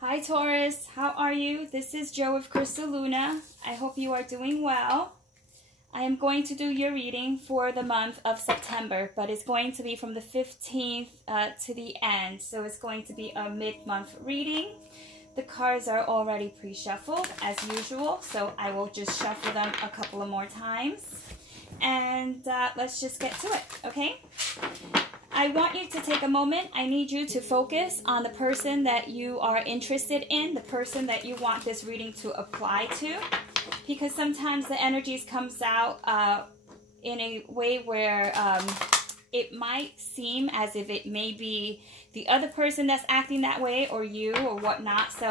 Hi Taurus, how are you? This is Joe of Crystal Luna. I hope you are doing well. I am going to do your reading for the month of September, but it's going to be from the 15th to the end. So it's going to be a mid-month reading. The cards are already pre-shuffled as usual, so I will just shuffle them a couple of more times. And let's just get to it, okay? I want you to take a moment. I need you to focus on the person that you are interested in, the person that you want this reading to apply to, because sometimes the energies comes out in a way where it might seem as if it may be the other person that's acting that way, or you, or whatnot. So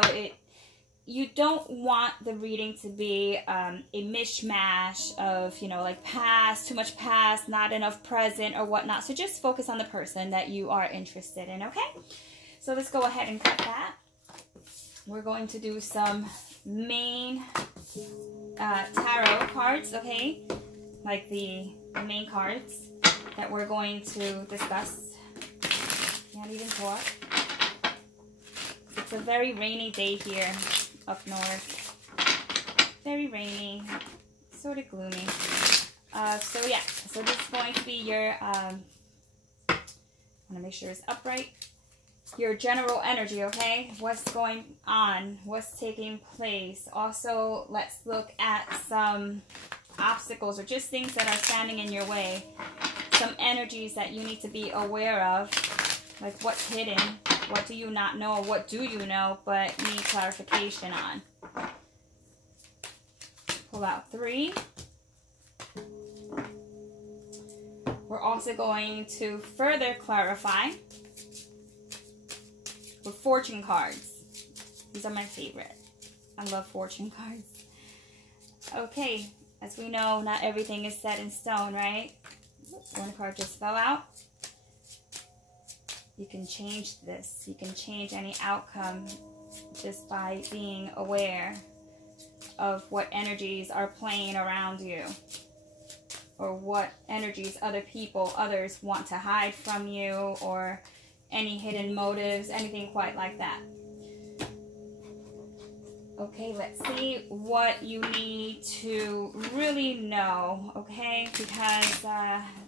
you don't want the reading to be a mishmash of, you know, like past, too much past, not enough present, or whatnot. So just focus on the person that you are interested in, okay? So let's go ahead and cut that. We're going to do some main tarot cards, okay? Like the main cards that we're going to discuss. Can't even talk. It's a very rainy day here up north. Very rainy, sort of gloomy. So yeah, so this is going to be your, I want to make sure it's upright, your general energy, okay? What's going on? What's taking place? Also, let's look at some obstacles or just things that are standing in your way. Some energies that you need to be aware of, like what's hidden. What do you not know? What do you know but need clarification on? Pull out 3. We're also going to further clarify with fortune cards. These are my favorite. I love fortune cards. Okay, as we know, not everything is set in stone, right? One card just fell out. You can change this. You can change any outcome just by being aware of what energies are playing around you, or what energies other people, others want to hide from you, or any hidden motives, anything quite like that. Okay, let's see what you need to really know, okay? Because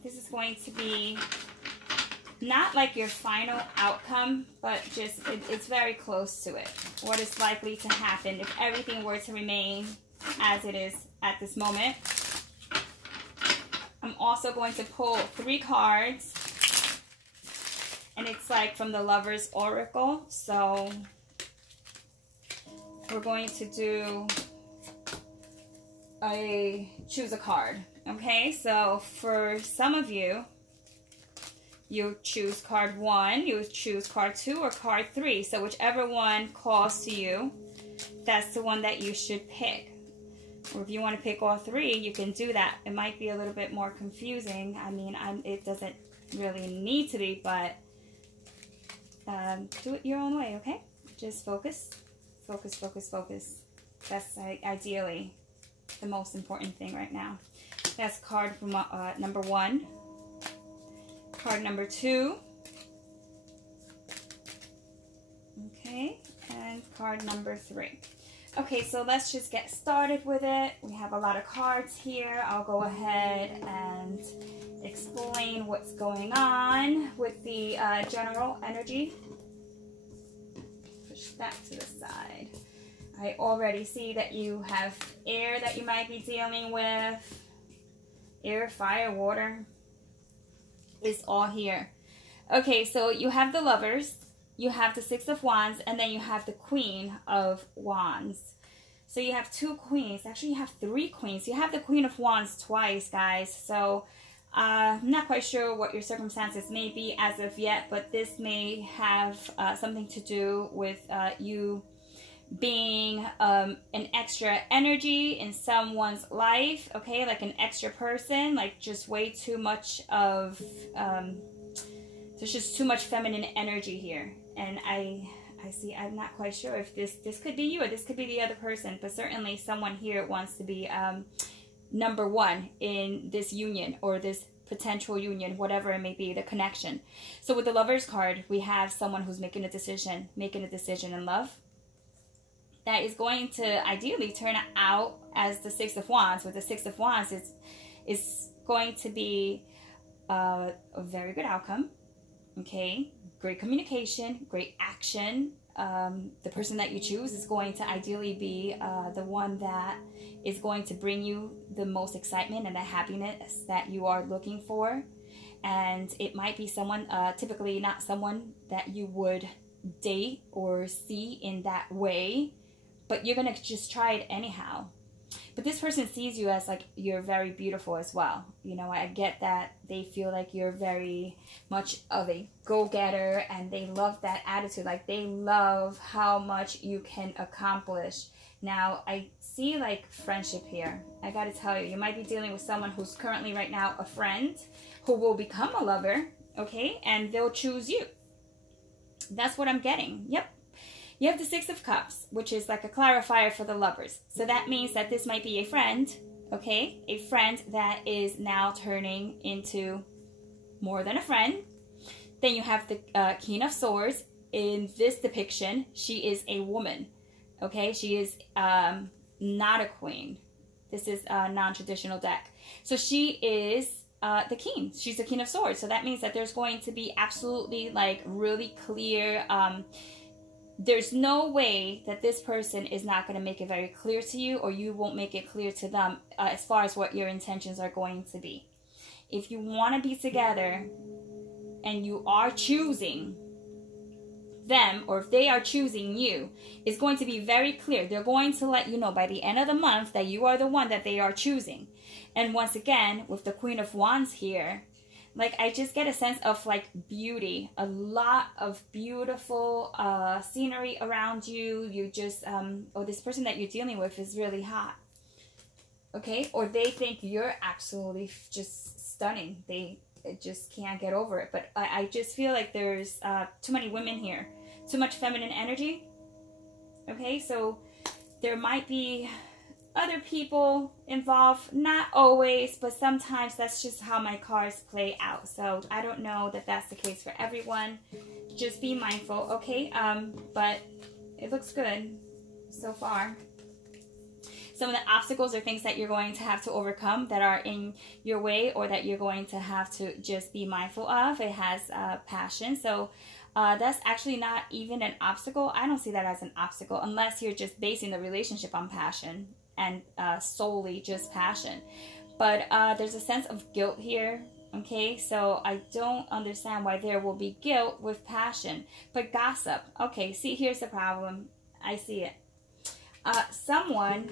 this is going to be not like your final outcome, but just it's very close to it. What is likely to happen if everything were to remain as it is at this moment. I'm also going to pull 3 cards, and it's like from the Lover's Oracle. So we're going to do choose a card. Okay, so for some of you, you choose card 1, you choose card 2, or card 3. So whichever one calls to you, that's the one that you should pick. Or if you want to pick all 3, you can do that. It might be a little bit more confusing. I mean, it doesn't really need to be, but do it your own way, okay? Just focus, focus, focus, focus. That's ideally the most important thing right now. That's card from number 1. Card number 2, okay, and card number 3. Okay, so let's just get started with it. We have a lot of cards here. I'll go ahead and explain what's going on with the general energy. Push that to the side. I already see that you have air that you might be dealing with. Air, fire, water. Is all here. Okay, so you have the Lovers, you have the 6 of Wands, and then you have the Queen of Wands. So you have 2 queens. Actually, you have 3 queens. You have the Queen of Wands twice, guys. So I'm not quite sure what your circumstances may be as of yet, but this may have something to do with you being an extra energy in someone's life, okay, like an extra person, like just way too much of there's just too much feminine energy here. And I see, I'm not quite sure if this could be you or this could be the other person, but certainly someone here wants to be number 1 in this union, or this potential union, whatever it may be, the connection. So with the Lovers card, we have someone who's making a decision in love. that is going to ideally turn out as the Six of Wands. With the Six of Wands, is going to be a very good outcome. Okay, great communication, great action. The person that you choose is going to ideally be the one that is going to bring you the most excitement and the happiness that you are looking for. And it might be someone, typically not someone that you would date or see in that way, but you're going to just try it anyhow. But this person sees you as like you're very beautiful as well. You know, I get that they feel like you're very much of a go-getter, and they love that attitude. Like they love how much you can accomplish. Now, I see like friendship here. I got to tell you, you might be dealing with someone who's currently right now a friend who will become a lover, okay? And they'll choose you. That's what I'm getting. Yep. You have the Six of Cups, which is like a clarifier for the lovers. So that means that this might be a friend, okay? A friend that is now turning into more than a friend. Then you have the Queen of Swords. In this depiction, she is a woman, okay? She is not a queen. This is a non-traditional deck. So she is the king. She's the Queen of Swords. So that means that there's going to be absolutely like really clear... there's no way that this person is not going to make it very clear to you, or you won't make it clear to them as far as what your intentions are going to be. If you want to be together and you are choosing them, or if they are choosing you, it's going to be very clear. They're going to let you know by the end of the month that you are the one that they are choosing. And once again, with the Queen of Wands here, like, I just get a sense of, like, beauty. A lot of beautiful scenery around you. You just, or this person that you're dealing with is really hot. Okay? Or they think you're absolutely just stunning. They just can't get over it. But I just feel like there's too many women here. Too much feminine energy. Okay? So there might be other people involved, not always, but sometimes that's just how my cards play out. So I don't know that that's the case for everyone. Just be mindful, okay? But it looks good so far. Some of the obstacles are things that you're going to have to overcome that are in your way, or that you're going to have to just be mindful of. It has passion, so that's actually not even an obstacle. I don't see that as an obstacle unless you're just basing the relationship on passion and solely just passion. But there's a sense of guilt here, okay? So I don't understand why there will be guilt with passion. But gossip, okay, see, here's the problem. I see it. Someone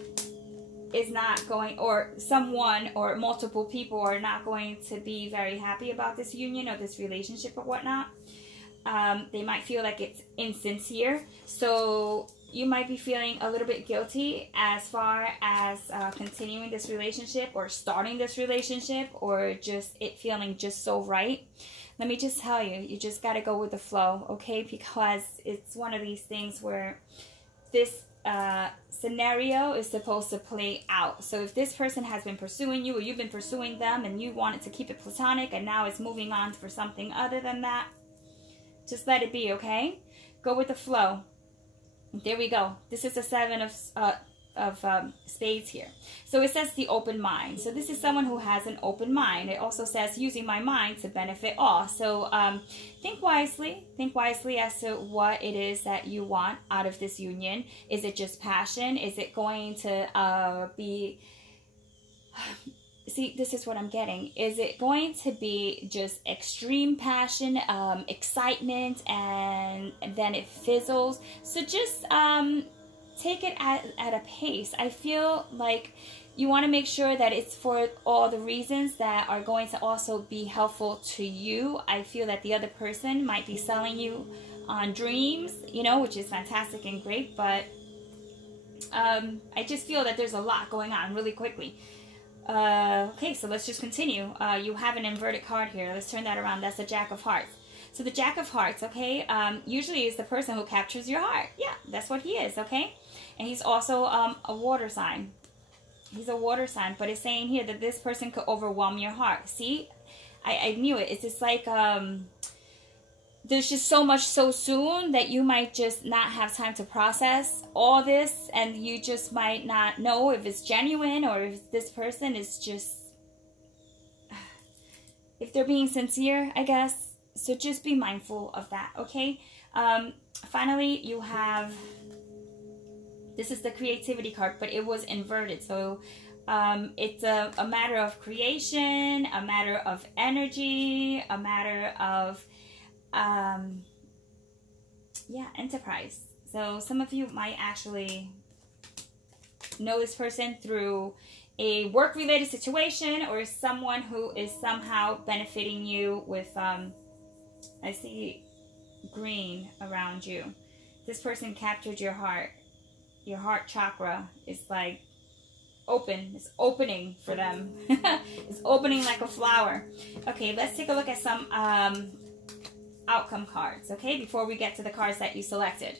is not going, or someone or multiple people are not going to be very happy about this union or this relationship or whatnot. They might feel like it's insincere. So you might be feeling a little bit guilty as far as continuing this relationship, or starting this relationship, or just it feeling just so right. Let me just tell you, you just got to go with the flow, okay? Because it's one of these things where this scenario is supposed to play out. So if this person has been pursuing you, or you've been pursuing them, and you wanted to keep it platonic, and now it's moving on for something other than that, just let it be, okay? Go with the flow. There we go. This is the Seven of Spades here. So it says the open mind. So this is someone who has an open mind. It also says using my mind to benefit all. So think wisely. Think wisely as to what it is that you want out of this union. Is it just passion? Is it going to be... See, this is what I'm getting. Is it going to be just extreme passion, excitement, and then it fizzles? So just take it at a pace. I feel like you want to make sure that it's for all the reasons that are going to also be helpful to you. I feel that the other person might be selling you on dreams, you know, which is fantastic and great, but I just feel that there's a lot going on really quickly. Okay, so let's just continue. You have an inverted card here. Let's turn that around. That's the Jack of Hearts. So the Jack of Hearts, okay, usually is the person who captures your heart. Yeah, that's what he is, okay? And he's also a water sign. He's a water sign, but it's saying here that this person could overwhelm your heart. See, I knew it. It's just like there's just so much so soon that you might just not have time to process all this, and you just might not know if it's genuine or if this person is just, if they're being sincere, I guess. So just be mindful of that, okay? Finally, you have, this is the creativity card, but it was inverted. So it's a matter of creation, a matter of energy, a matter of, yeah, enterprise. So some of you might actually know this person through a work-related situation, or someone who is somehow benefiting you with, I see green around you. This person captured your heart. Your heart chakra is like open. It's opening for them. It's opening like a flower. Okay, let's take a look at some outcome cards, okay, before we get to the cards that you selected.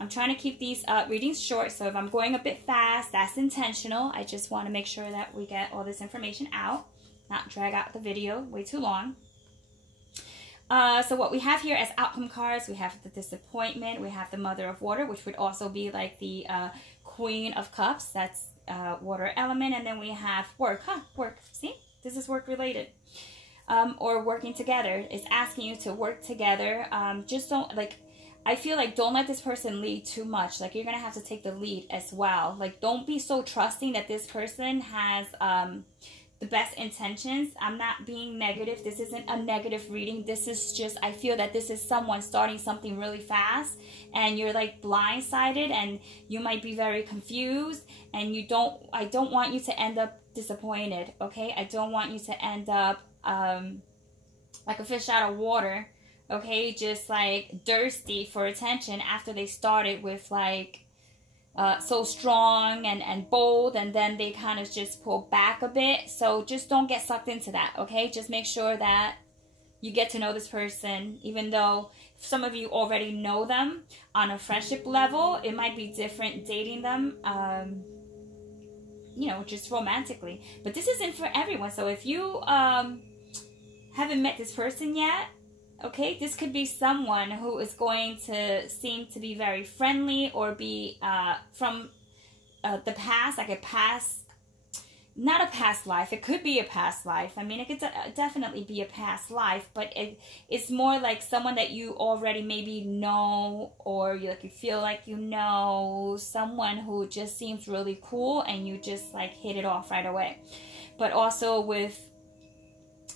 I'm trying to keep these readings short, so if I'm going a bit fast, that's intentional. I just want to make sure that we get all this information out, not drag out the video way too long. So what we have here as outcome cards, we have the Disappointment, we have the Mother of Water, which would also be like the Queen of Cups, that's water element, and then we have work, work, see, this is work related. Or working together. It's asking you to work together. Just don't, like, I feel like don't let this person lead too much. Like, you're going to have to take the lead as well. Like, don't be so trusting that this person has the best intentions. I'm not being negative. This isn't a negative reading. This is just, I feel that this is someone starting something really fast, and you're like blindsided, and you might be very confused, and I don't want you to end up disappointed, okay? I don't want you to end up like a fish out of water, okay, just like thirsty for attention after they started with like so strong and bold, and then they kind of just pull back a bit. So just don't get sucked into that, okay? Just make sure that you get to know this person, even though some of you already know them on a friendship level. It might be different dating them, you know, just romantically, but this isn't for everyone. So if you haven't met this person yet, okay, this could be someone who is going to seem to be very friendly, or be from the past, like a past, not a past life. It could be a past life. I mean, it could definitely be a past life, but it's more like someone that you already maybe know, or you feel like you know, someone who just seems really cool, and you just like hit it off right away. But also with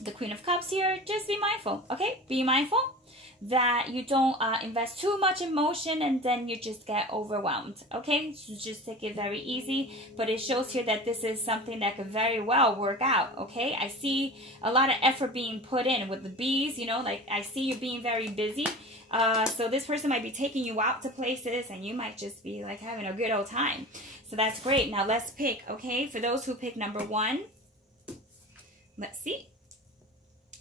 the Queen of Cups here, just be mindful, okay? Be mindful that you don't invest too much emotion and then you just get overwhelmed, okay? So just take it very easy. But it shows here that this is something that could very well work out, okay? I see a lot of effort being put in with the bees, you know, like I see you being very busy. So this person might be taking you out to places, and you might just be like having a good old time. So that's great. Now let's pick, okay? For those who pick number 1, let's see.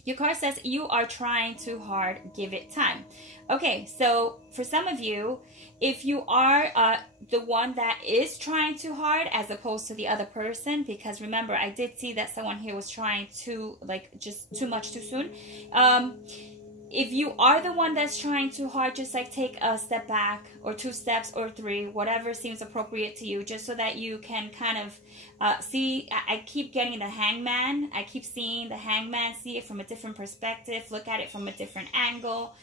Your card says you are trying too hard, give it time. Okay, so for some of you, if you are the one that is trying too hard as opposed to the other person, because remember, I did see that someone here was trying to, like, just too much too soon. If you are the one that's trying too hard, just like take a step back, or 2 steps, or 3, whatever seems appropriate to you, just so that you can kind of see. I keep getting the Hangman. I keep seeing the Hangman. See it from a different perspective. Look at it from a different angle.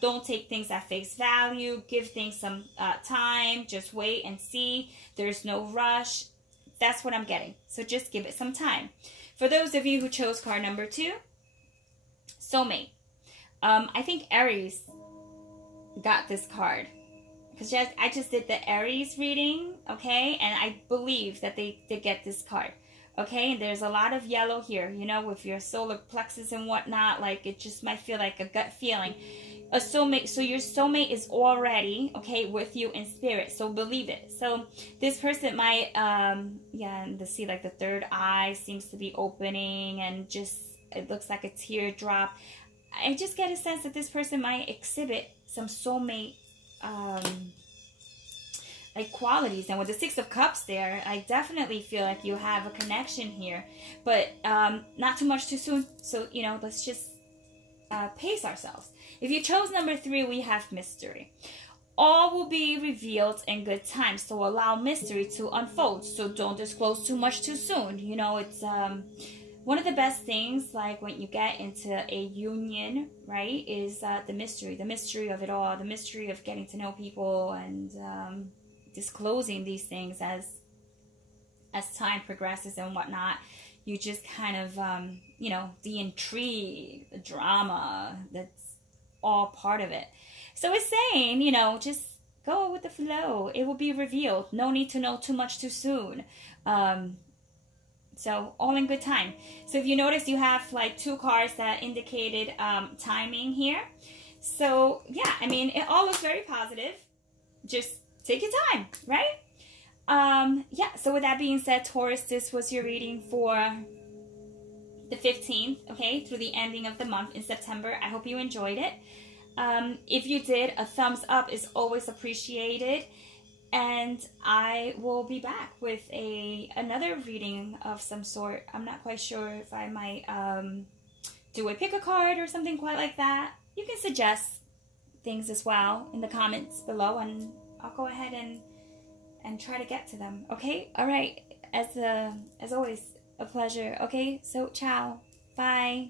Don't take things at face value. Give things some time. Just wait and see. There's no rush. That's what I'm getting. So just give it some time. For those of you who chose card number 2, soulmate. I think Aries got this card, because I just did the Aries reading, okay, and I believe that they get this card, okay. And there's a lot of yellow here, you know, with your solar plexus and whatnot. Like, it just might feel like a gut feeling. A soulmate, so your soulmate is already, okay, with you in spirit, so believe it. So this person might, yeah, and see, like, the third eye seems to be opening, and just, it looks like a teardrop. I just get a sense that this person might exhibit some soulmate like qualities. And with the 6 of Cups there, I definitely feel like you have a connection here, but not too much too soon. So, you know, let's just pace ourselves. If you chose number 3, we have mystery. All will be revealed in good time, so allow mystery to unfold. So don't disclose too much too soon. You know, it's one of the best things, like when you get into a union, right, is the mystery of it all, the mystery of getting to know people and disclosing these things as time progresses and whatnot. You just kind of, you know, the intrigue, the drama, that's all part of it. So it's saying, you know, just go with the flow. It will be revealed. No need to know too much too soon. So all in good time. So if you notice, you have like 2 cards that indicated timing here. So yeah, I mean, it all looks very positive. Just take your time, right? Yeah, so with that being said, Taurus, this was your reading for the 15th, okay, through the ending of the month in September. I hope you enjoyed it. If you did, a thumbs up is always appreciated. And I will be back with another reading of some sort. I'm not quite sure if I might do a pick a card or something quite like that. You can suggest things as well in the comments below, and I'll go ahead and try to get to them. Okay? All right. As always, a pleasure. Okay? So, ciao. Bye.